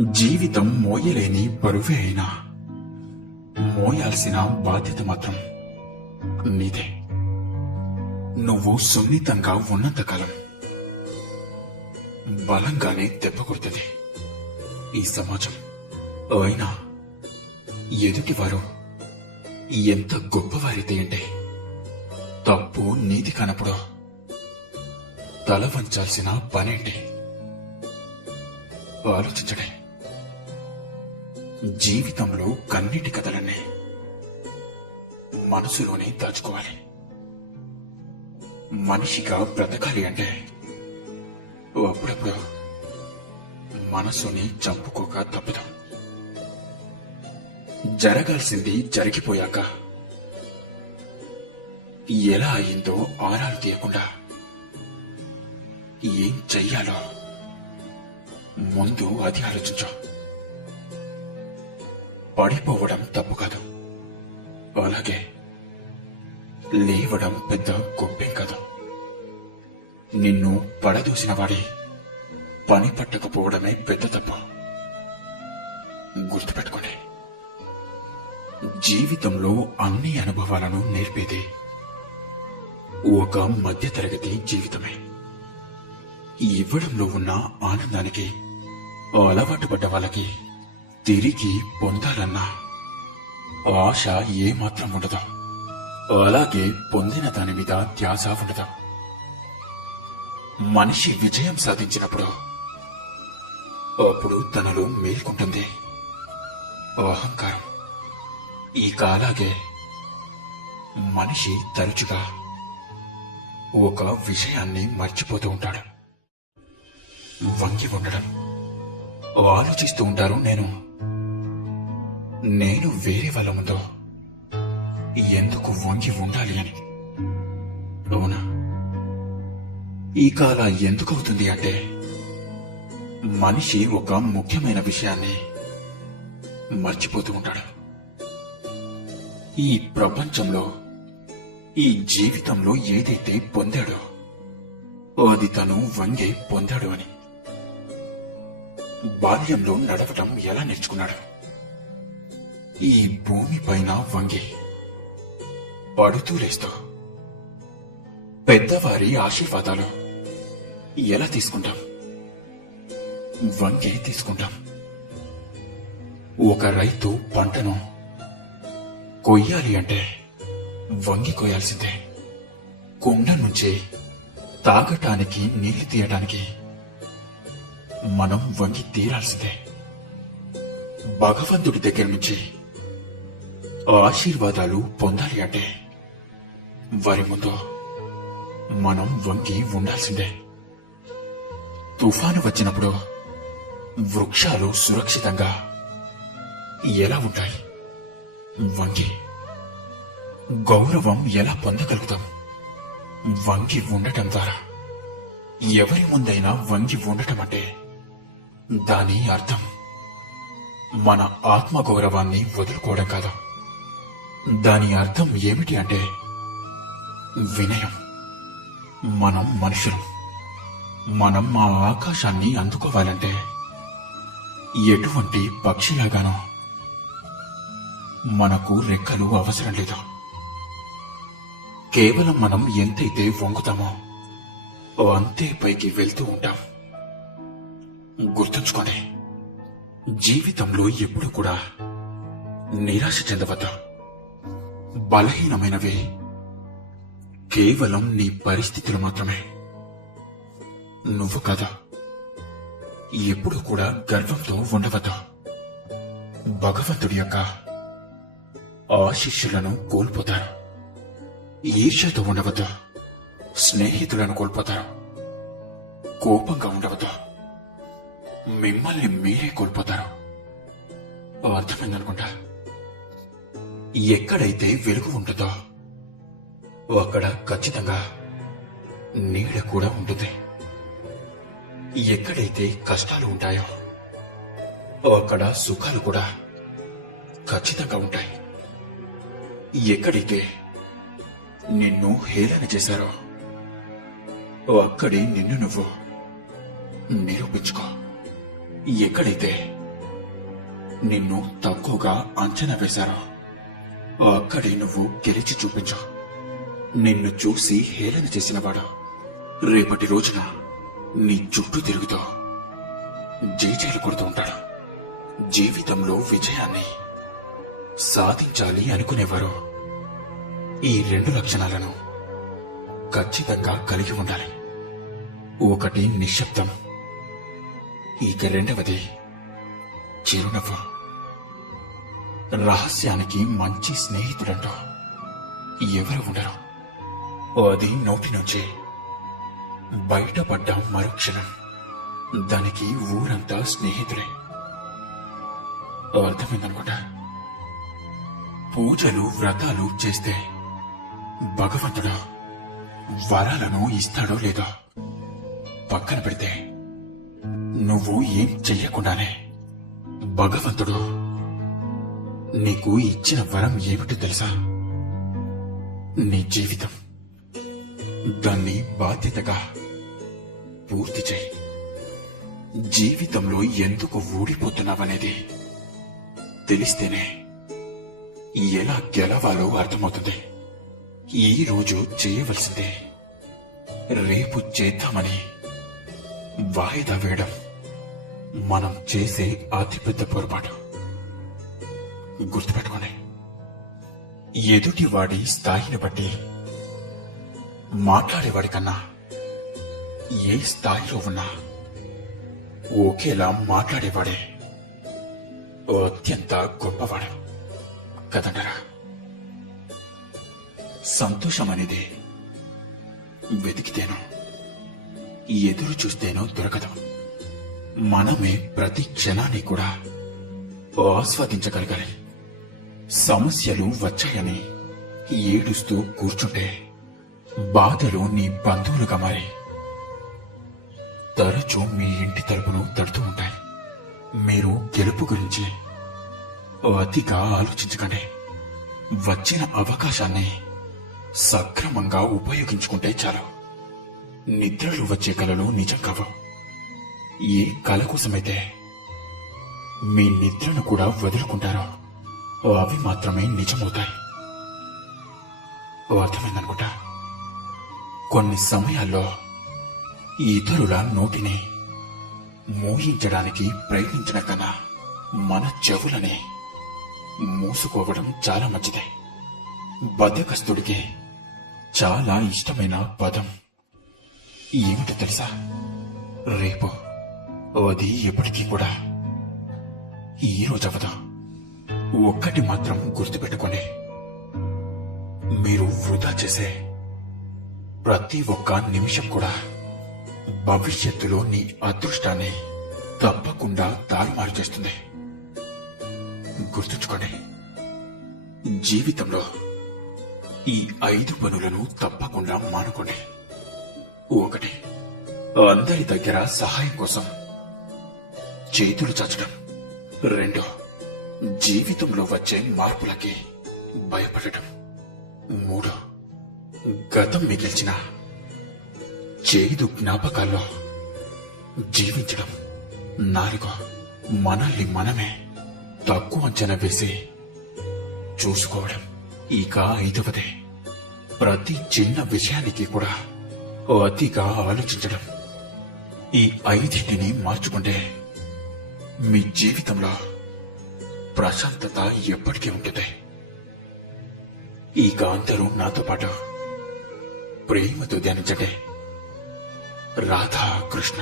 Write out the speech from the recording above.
జీవితం మోయలేని బరువే అయినా మోయాల్సిన బాధ్యత మాత్రం నీదే. నువ్వు సున్నితంగా ఉన్నంతకాలం బలంగానే దెబ్బ కొడుతుంది ఈ సమాజం. అయినా ఎదుటివారు ఎంత గొప్పవారైతే అంటే తప్పు నీది కానప్పుడు తల వంచాల్సిన పనేంటి? ఆలోచించడే. జీవితంలో కన్నీటి కథలన్నీ మనసులోనే దాచుకోవాలి. మనిషిగా బ్రతకాలి అంటే అప్పుడప్పుడు మనసుని చంపుకోక తప్పదు. జరగాల్సింది జరిగిపోయాక ఎలా అయిందో ఆరాలు తీయకుండా ఏం చెయ్యాలో ముందు అది ఆలోచించు. పడిపోవడం తప్పు కాదు, అలాగే లేవడం పెద్ద గొప్పేం కాదు. నిన్ను పడదూసిన వాడి పని పట్టకపోవడమే పెద్ద తప్పు. గుర్తుపెట్టుకోండి, జీవితంలో అన్ని అనుభవాలను నేర్పేది ఒక మధ్యతరగతి జీవితమే. ఇవ్వడంలో ఉన్న ఆనందానికి అలవాటు పడ్డ వాళ్ళకి తిరిగి పొందాలన్న ఆశ ఏమాత్రం ఉండదు. అలాగే పొందిన దాని మీద ధ్యాస ఉండదు. మనిషి విజయం సాధించినప్పుడు అప్పుడు తనలో మేల్కొంటుంది అహంకారం. ఇక అలాగే మనిషి తరచుగా ఒక విషయాన్ని మర్చిపోతూ ఉంటాడు. వంగి ఉండడం. ఆలోచిస్తూ ఉంటారు, నేను వేరే వాళ్ళ ముందు ఎందుకు వంగి ఉండాలి అని. అవునా? ఇక అలా ఎందుకు అవుతుంది అంటే మనిషి ఒక ముఖ్యమైన విషయాన్ని మర్చిపోతూ ఉంటాడు. ఈ ప్రపంచంలో, ఈ జీవితంలో ఏదైతే పొందాడో అది తను వంగే పొందాడు అని. బాల్యంలో నడవటం ఎలా నేర్చుకున్నాడు? ఈ భూమి పైన వంగి పడుతూ లేస్తూ. పెద్దవారి ఆశీర్వాదాలు ఎలా తీసుకుంటాం? వంగే తీసుకుంటాం. ఒక రైతు పంటను కొయ్యాలి అంటే వంగి కొయ్యాల్సిందే. కుండ నుంచి తాగటానికి నీళ్లు తీయటానికి మనం వంగి తీరాల్సిందే. భగవంతుడి దగ్గర నుంచి ఆశీర్వాదాలు పొందాలి అంటే వారి ముందు మనం వంగి ఉండాల్సిందే. తుఫాను వచ్చినప్పుడు వృక్షాలు సురక్షితంగా ఎలా ఉంటాయి? వంగి. గౌరవం ఎలా పొందగలుగుతాం? వంగి ఉండటం ద్వారా. ఎవరి ముందైనా వంగి ఉండటం అంటే దాని అర్థం మన ఆత్మగౌరవాన్ని వదులుకోవడం కాదు. దాని అర్థం ఏమిటి అంటే వినయం. మనం మనుషులం. మనం ఆ ఆకాశాన్ని అందుకోవాలంటే ఎటువంటి పక్షిలాగానో మనకు రెక్కలు అవసరం లేదు. కేవలం మనం ఎంతైతే వంగుతామో అంతే పైకి వెళ్తూ ఉంటాం. గుర్తుంచుకోండి, జీవితంలో ఎప్పుడు కూడా నిరాశ చెందవద్దు. బలహీనమైనవి కేవలం నీ పరిస్థితులు మాత్రమే, నువ్వు కాదు. ఎప్పుడు కూడా గర్వంతో ఉండవద్దు. భగవంతుడి యొక్క ఆశీస్సులను కోల్పోతారు. ఈర్ష్యతో ఉండవద్దు. స్నేహితులను కోల్పోతారు. కోపంగా ఉండవద్దు. మిమ్మల్ని మీరే కోల్పోతారు. అర్థమైందనుకుంటా. ఎక్కడైతే వెలుగు ఉంటుందో అక్కడ ఖచ్చితంగా నీడ కూడా ఉంటుంది. ఎక్కడైతే కష్టాలు ఉంటాయో అక్కడ సుఖాలు కూడా ఖచ్చితంగా ఉంటాయి. ఎక్కడైతే నిన్ను హేళన చేశారో అక్కడే నిన్ను నువ్వు నిరూపించుకో. ఎక్కడైతే నిన్ను తక్కువగా అంచనా వేశారో అక్కడే నువ్వు గెలిచి చూపించు. నిన్ను చూసి హేళన చేసినవాడు రేపటి రోజున నీ చుట్టూ తిరుగుతూ జైజైలు కొడుతూ ఉంటాడు. జీవితంలో విజయాన్ని సాధించాలి అనుకునేవారు ఈ 2 లక్షణాలను ఖచ్చితంగా కలిగి ఉండాలి. ఒకటి నిశ్శబ్దం, ఇక రెండవది చిరునవ్వు. రహస్యానికి మంచి స్నేహితుడంటూ ఎవరు ఉండరు. అది నోటి నుంచి బయటపడ్డ మరుక్షణం దానికి ఊరంతా స్నేహితులే. అర్థమైందనుకుంటా. పూజలు వ్రతాలు చేస్తే భగవంతుడు వరాలను ఇస్తాడో లేదో పక్కన పెడితే, నువ్వు ఏం చెయ్యకుండానే భగవంతుడు నీకు ఇచ్చిన వరం ఏమిటో తెలుసా? నీ జీవితం. దాన్ని బాధ్యతగా పూర్తి చేయి. జీవితంలో ఎందుకు ఊడిపోతున్నావనేది తెలిస్తేనే ఎలా గెలవాలో అర్థమవుతుంది. ఈ రోజు చేయవలసిందే రేపు చేద్దామని వాయిదా వేయడం మనం చేసే అతిపెద్ద పొరపాటు. గుర్తుపెట్టుకోండి, ఎదుటివాడి స్థాయిని బట్టి మాట్లాడేవాడి కన్నా ఏ స్థాయిలో ఉన్నా ఒకేలా మాట్లాడేవాడే అత్యంత గొప్పవాడు కదండరా. సంతోషం అనేది వెతికితేనో ఎదురు చూస్తేనో దొరకదు. మనమే ప్రతి క్షణాన్ని కూడా ఆస్వాదించగలగాలి. సమస్యలు వచ్చాయని ఏడుస్తూ కూర్చుంటే బాధలు నీ బంధువులుగా మారి తరచూ మీ ఇంటి తలుపును తడుతూ ఉంటాయి. మీరు గెలుపు గురించి అతిగా ఆలోచించకండి. వచ్చిన అవకాశాన్ని సక్రమంగా ఉపయోగించుకుంటే చాలు. నిద్రలు వచ్చే కలలు నిజం కావు. ఏ కల కోసమైతే మీ నిద్రను కూడా వదులుకుంటారో అవి మాత్రమే నిజమవుతాయి. అర్థమైందనుకుంటా. కొన్ని సమయాల్లో ఇతరుల నోటిని మోయించడానికి ప్రయత్నించడం కన్నా మన చెవులని మూసుకోవడం చాలా మంచిది. బద్ధకస్తుడికి చాలా ఇష్టమైన పదం ఏమిటో తెలుసా? రేపు. అది ఎప్పటికీ కూడా ఈ రోజు అవ్వదు. ఒక్కటి మాత్రం గుర్తుపెట్టుకోండి, మీరు వృధా చేసే ప్రతి ఒక్క నిమిషం కూడా భవిష్యత్తులో నీ అదృష్టాన్ని తప్పకుండా తారుమారు చేస్తుంది. గుర్తుంచుకోండి, జీవితంలో ఈ 5 పనులను తప్పకుండా మానుకోండి. 1, అందరి దగ్గర సహాయం కోసం చేతులు చాచడం. 2, జీవితంలో వచ్చే మార్పులకి భయపడటం. 3, గతం మిగిల్చిన చేదు జ్ఞాపకాల్లో జీవించడం. 4, మనల్ని మనమే తక్కువ అంచనా వేసి చూసుకోవడం. ఇక 5వది, ప్రతి చిన్న విషయానికి కూడా అతిగా ఆలోచించడం. ఈ 5టిని మార్చుకుంటే మీ జీవితంలో ప్రశాంతత ఎప్పటికీ ఉంటుంది. ఇక అందరూ నాతో పాటు ప్రేమతో ధ్యానించండి. రాధా కృష్ణ.